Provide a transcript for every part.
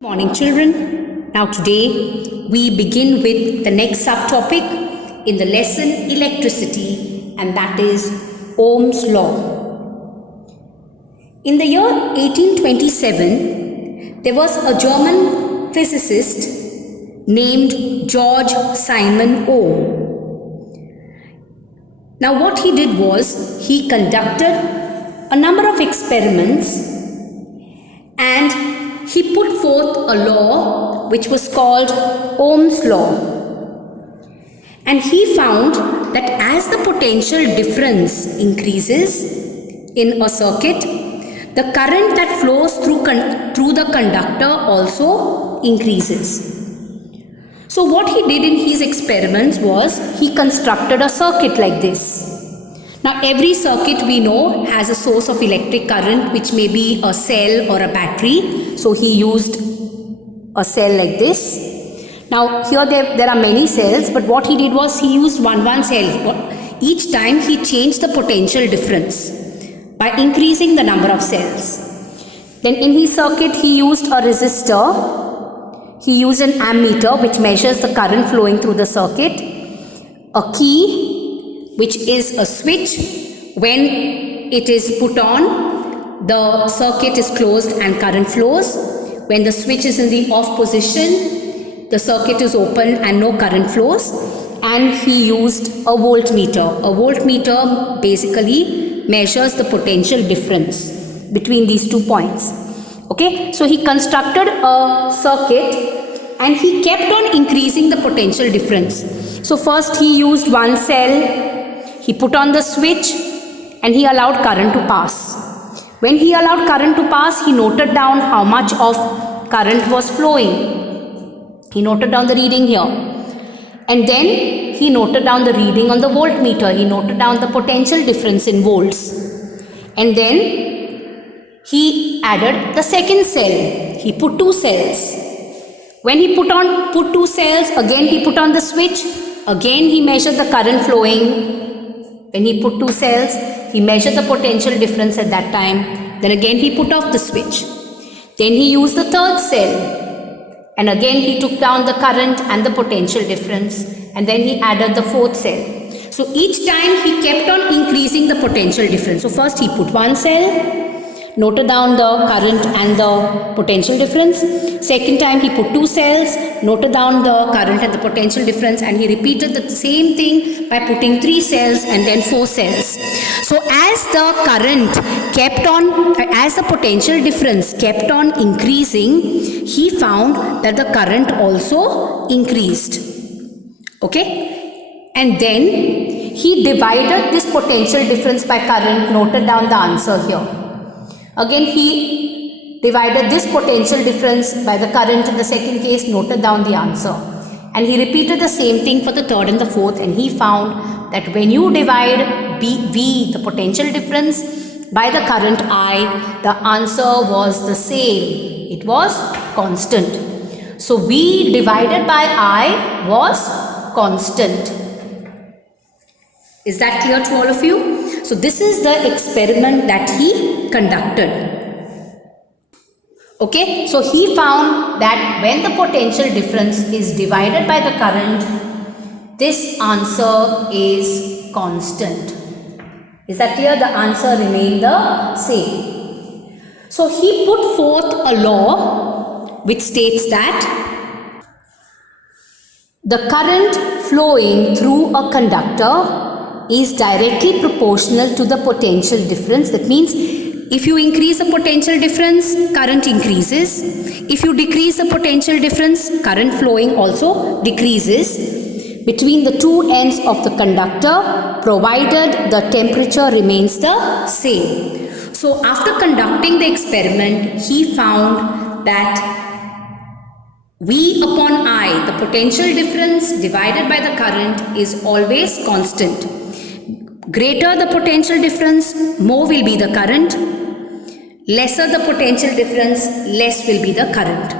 Morning children. Now today we begin with the next subtopic in the lesson electricity, and that is Ohm's law. In the year 1827 there was a German physicist named George Simon Ohm. Now what he did was he conducted a number of experiments and he put forth a law which was called Ohm's law. And he found that as the potential difference increases in a circuit, the current that flows through the conductor also increases. So what he did in his experiments was he constructed a circuit like this. Now every circuit we know has a source of electric current, which may be a cell or a battery. So he used a cell like this. Now here there are many cells, but what he did was he used one cell. Each time he changed the potential difference by increasing the number of cells. Then in his circuit he used a resistor. He used an ammeter which measures the current flowing through the circuit. A key, which is a switch. When it is put on, the circuit is closed and current flows. When the switch is in the off position, the circuit is open and no current flows. And he used a voltmeter. A voltmeter basically measures the potential difference between these 2 points. Okay, so he constructed a circuit and he kept on increasing the potential difference. So first he used one cell, he put on the switch and he allowed current to pass. When he allowed current to pass, he noted down how much of current was flowing. He noted down the reading here. And then he noted down the reading on the voltmeter. He noted down the potential difference in volts. And then he added the second cell. He put 2 cells. When he put 2 cells, again he put on the switch. Again he measured the current flowing. When he put 2 cells, he measured the potential difference at that time. Then again he put off the switch. Then he used the 3rd cell. And again he took down the current and the potential difference. And then he added the 4th cell. So each time he kept on increasing the potential difference. So first he put 1 cell, noted down the current and the potential difference. Second time he put 2 cells, noted down the current and the potential difference, and he repeated the same thing by putting 3 cells and then 4 cells. So as the potential difference kept on increasing, he found that the current also increased. Okay? And then he divided this potential difference by current, noted down the answer here. Again he divided this potential difference by the current in the second case, noted down the answer. And he repeated the same thing for the 3rd and the 4th, and he found that when you divide V, the potential difference, by the current I, the answer was the same. It was constant. So V divided by I was constant. Is that clear to all of you? So this is the experiment that he conducted. Okay, so he found that when the potential difference is divided by the current, this answer is constant. Is that clear? The answer remained the same. So he put forth a law which states that the current flowing through a conductor is directly proportional to the potential difference. That means if you increase the potential difference, current increases. If you decrease the potential difference, current flowing also decreases between the 2 ends of the conductor, provided the temperature remains the same. So after conducting the experiment, he found that V upon I, the potential difference divided by the current, is always constant. Greater the potential difference, more will be the current. Lesser the potential difference, less will be the current.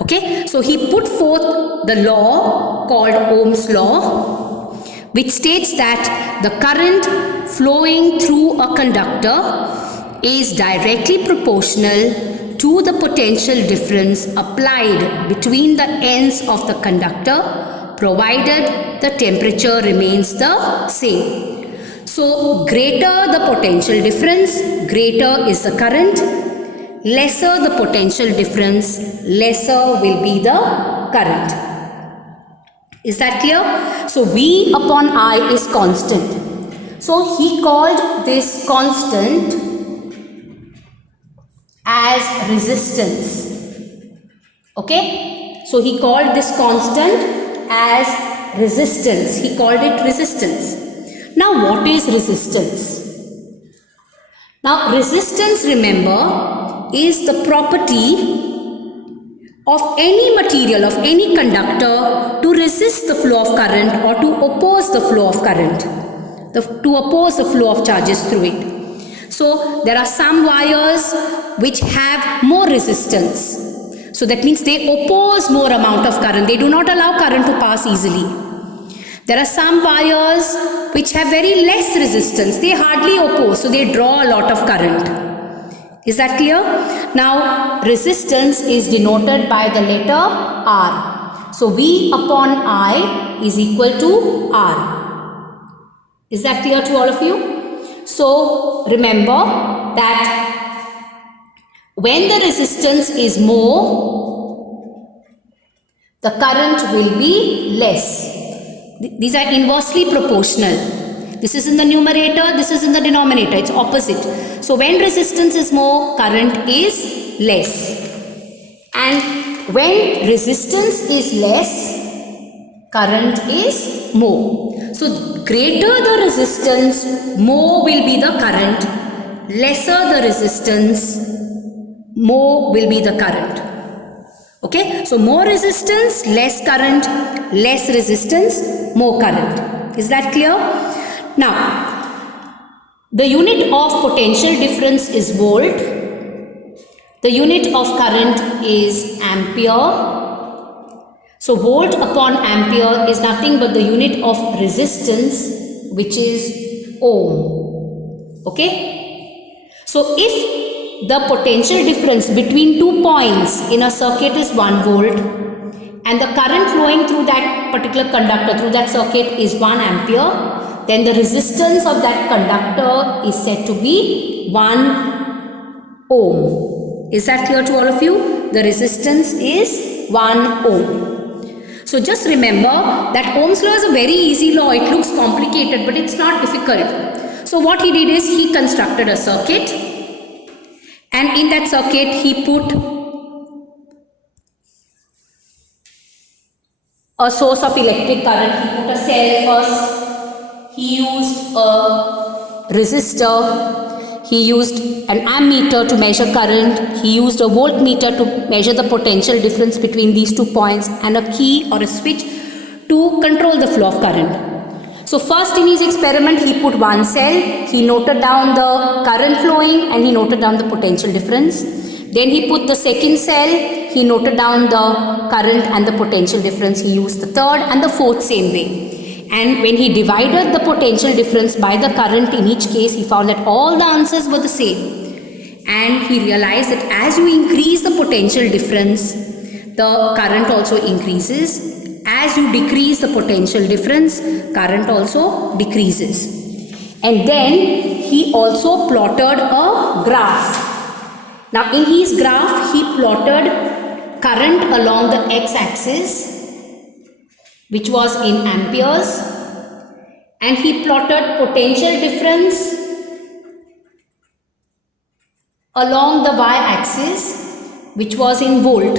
Okay, so he put forth the law called Ohm's law, which states that the current flowing through a conductor is directly proportional to to the potential difference applied between the ends of the conductor, provided the temperature remains the same. So greater the potential difference, greater is the current. Lesser the potential difference, lesser will be the current. Is that clear? So V upon I is constant. So he called this constant as resistance. Okay? So he called this constant as resistance. He called it resistance. Now what is resistance? Now resistance, remember, is the property of any material, of any conductor to resist the flow of current or to oppose the flow of current, to oppose the flow of charges through it. So there are some wires which have more resistance. So that means they oppose more amount of current. They do not allow current to pass easily. There are some wires which have very less resistance. They hardly oppose, so they draw a lot of current. Is that clear? Now, resistance is denoted by the letter R. So, V upon I is equal to R. Is that clear to all of you? So, remember that when the resistance is more, the current will be less. These are inversely proportional. This is in the numerator, this is in the denominator. It's opposite. So when resistance is more, current is less. And when resistance is less, current is more. So greater the resistance, more will be the current. Lesser the resistance, more will be the current. Okay, so more resistance, less current, less resistance, more current. Is that clear? Now, the unit of potential difference is volt. The unit of current is ampere. So, volt upon ampere is nothing but the unit of resistance, which is ohm. Okay? So, if the potential difference between 2 points in a circuit is 1 volt and the current flowing through that particular conductor, through that circuit, is 1 ampere, then the resistance of that conductor is said to be 1 ohm. Is that clear to all of you? The resistance is 1 ohm. So just remember that Ohm's law is a very easy law. It looks complicated, but it's not difficult. So what he did is he constructed a circuit, and in that circuit he put a source of electric current. He put a cell first. He used a resistor, he used an ammeter to measure current, he used a voltmeter to measure the potential difference between these 2 points, and a key or a switch to control the flow of current. So first in his experiment he put one cell, he noted down the current flowing and he noted down the potential difference. Then he put the second cell, he noted down the current and the potential difference. He used the third and the fourth same way. And when he divided the potential difference by the current in each case, he found that all the answers were the same. And he realized that as you increase the potential difference, the current also increases. As you decrease the potential difference, current also decreases. And then he also plotted a graph. Now in his graph, he plotted current along the x-axis, which was in amperes, and he plotted potential difference along the y-axis, which was in volt,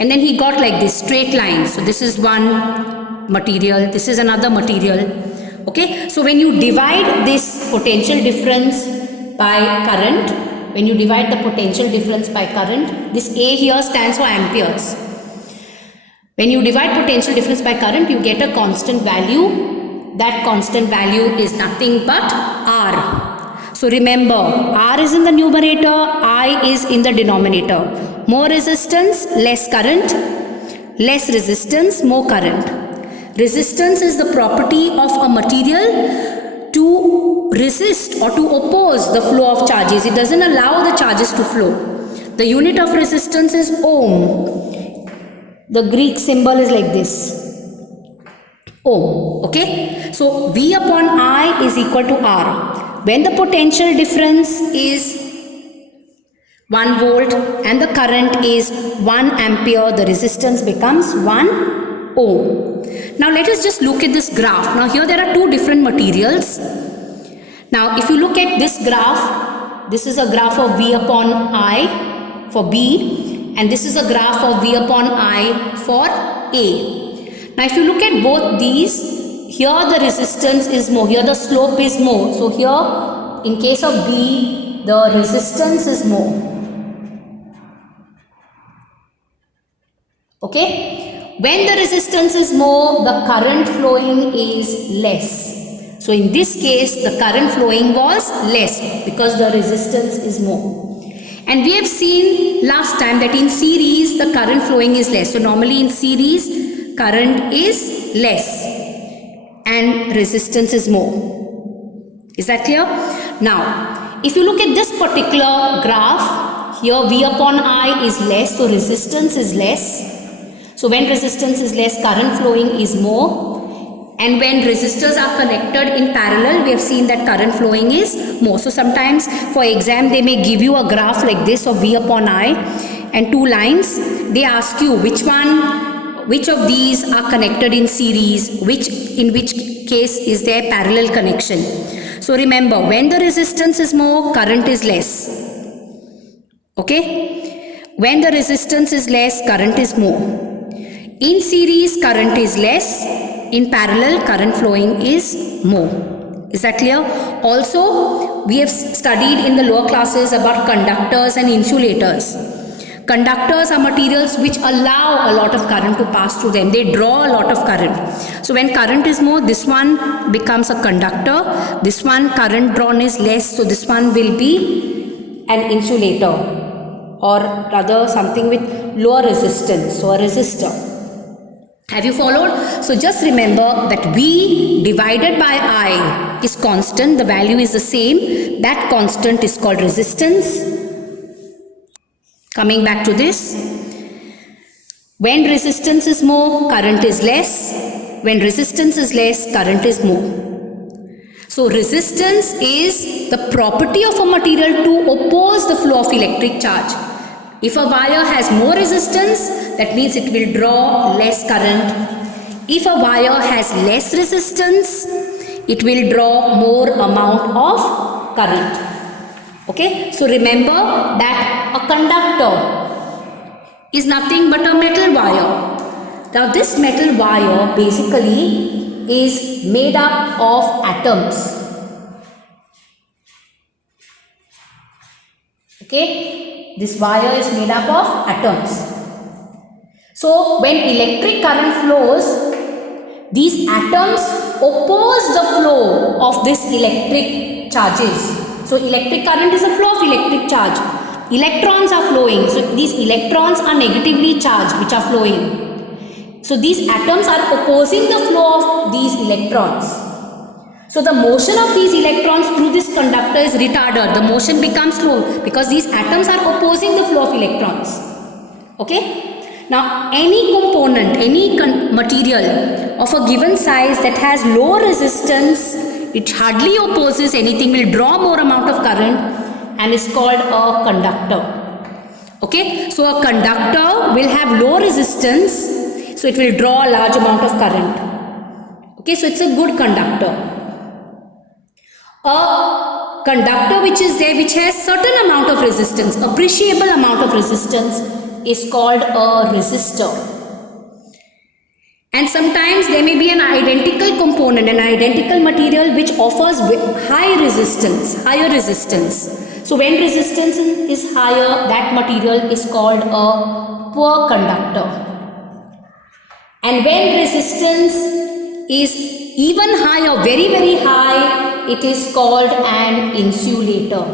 and then he got like this straight line. So this is one material, this is another material. Okay, so when you divide this potential difference by current, when you divide the potential difference by current, this A here stands for amperes. When you divide potential difference by current, you get a constant value. That constant value is nothing but R. So remember, R is in the numerator, I is in the denominator. More resistance, less current. Less resistance, more current. Resistance is the property of a material to resist or to oppose the flow of charges. It doesn't allow the charges to flow. The unit of resistance is ohm. The Greek symbol is like this, ohm. Okay, so V upon I is equal to R. When the potential difference is 1 volt and the current is 1 ampere, the resistance becomes 1 ohm. Now let us just look at this graph. Now here there are two different materials. Now if you look at this graph, this is a graph of V upon I for B, and this is a graph of V upon I for A. Now if you look at both these, here the resistance is more, here the slope is more. So here in case of B, the resistance is more. Okay, when the resistance is more, the current flowing is less. So in this case, the current flowing was less because the resistance is more. And we have seen last time that in series, the current flowing is less. So normally in series, current is less and resistance is more. Is that clear? Now, if you look at this particular graph, here V upon I is less, so resistance is less. So when resistance is less, current flowing is more. And when resistors are connected in parallel, we have seen that current flowing is more. So sometimes for exam, they may give you a graph like this of V upon I and two lines. They ask you which of these are connected in series, in which case is there parallel connection. So remember, when the resistance is more, current is less. Okay? When the resistance is less, current is more. In series, current is less. In parallel, current flowing is more. Is that clear? Also, we have studied in the lower classes about conductors and insulators. Conductors are materials which allow a lot of current to pass through them. They draw a lot of current. So when current is more, this one becomes a conductor. This one, current drawn is less. So this one will be an insulator, or rather something with lower resistance, so a resistor. Have you followed? So just remember that V divided by I is constant. The value is the same. That constant is called resistance. Coming back to this. When resistance is more, current is less. When resistance is less, current is more. So resistance is the property of a material to oppose the flow of electric charge. If a wire has more resistance, that means it will draw less current. If a wire has less resistance, it will draw more amount of current. Okay, so remember that a conductor is nothing but a metal wire. Now this metal wire basically is made up of atoms. Okay, this wire is made up of atoms. So when electric current flows, these atoms oppose the flow of this electric charges. So electric current is a flow of electric charge. Electrons are flowing. So these electrons are negatively charged, which are flowing. So these atoms are opposing the flow of these electrons. So the motion of these electrons through this conductor is retarded. The motion becomes slow because these atoms are opposing the flow of electrons. Okay? Now any component, any material of a given size that has low resistance, it hardly opposes anything, will draw more amount of current and is called a conductor. Okay? So a conductor will have low resistance, so it will draw a large amount of current. Okay? So it's a good conductor. A conductor which is there, which has certain amount of resistance, appreciable amount of resistance, is called a resistor. And sometimes there may be an identical component, an identical material which offers high resistance, higher resistance. So when resistance is higher, that material is called a poor conductor. And when resistance is even higher, very very high, it is called an insulator.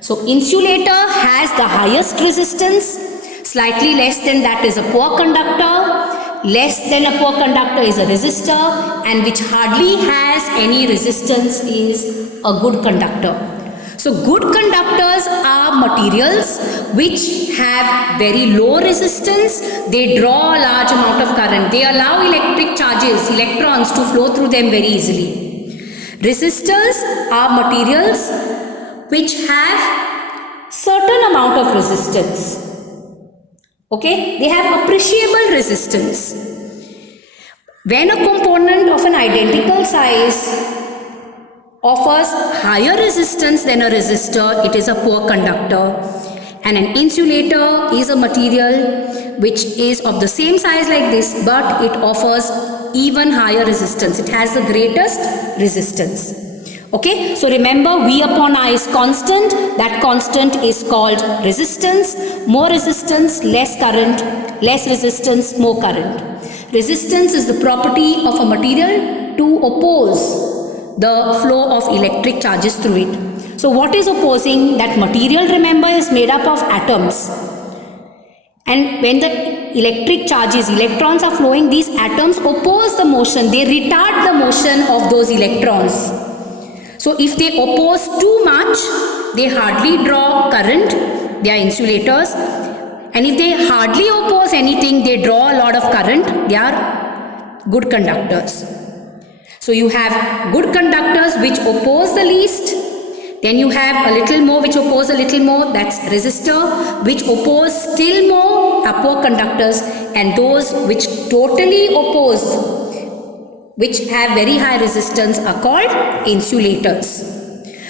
So insulator has the highest resistance. Slightly less than that is a poor conductor. Less than a poor conductor is a resistor, and which hardly has any resistance is a good conductor. So good conductors are materials which have very low resistance. They draw a large amount of current. They allow electric charges, electrons to flow through them very easily. Resistors are materials which have certain amount of resistance. Okay, they have appreciable resistance. When a component of an identical size offers higher resistance than a resistor, it is a poor conductor. And an insulator is a material which is of the same size like this, but it offers even higher resistance. It has the greatest resistance. Okay, so remember V upon I is constant. That constant is called resistance. More resistance, less current. Less resistance, more current. Resistance is the property of a material to oppose the flow of electric charges through it. So what is opposing? That material, remember, is made up of atoms. And when the electric charges, electrons are flowing, these atoms oppose the motion. They retard the motion of those electrons. So if they oppose too much, they hardly draw current. They are insulators. And if they hardly oppose anything, they draw a lot of current. They are good conductors. So you have good conductors which oppose the least. Then you have a little more which oppose a little more. That's resistor. Which oppose still more are poor conductors. And those which totally oppose, which have very high resistance, are called insulators.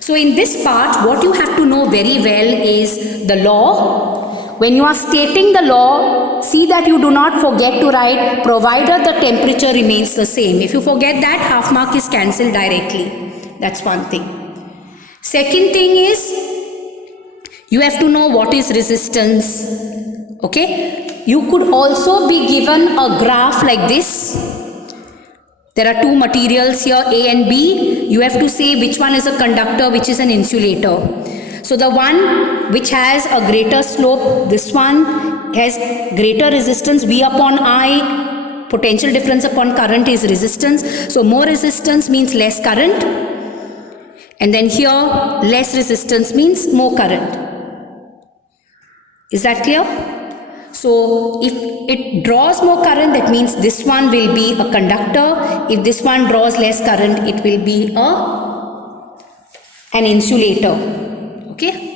So in this part, what you have to know very well is the law. When you are stating the law, see that you do not forget to write provided the temperature remains the same. If you forget that, half mark is cancelled directly. That's one thing. Second thing is, you have to know what is resistance. Okay? You could also be given a graph like this. There are two materials here, A and B. You have to say which one is a conductor, which is an insulator. So the one which has a greater slope, this one has greater resistance. V upon I, potential difference upon current is resistance. So more resistance means less current. And then here, less resistance means more current. Is that clear? So if it draws more current, that means this one will be a conductor. If this one draws less current, it will be an insulator. Okay.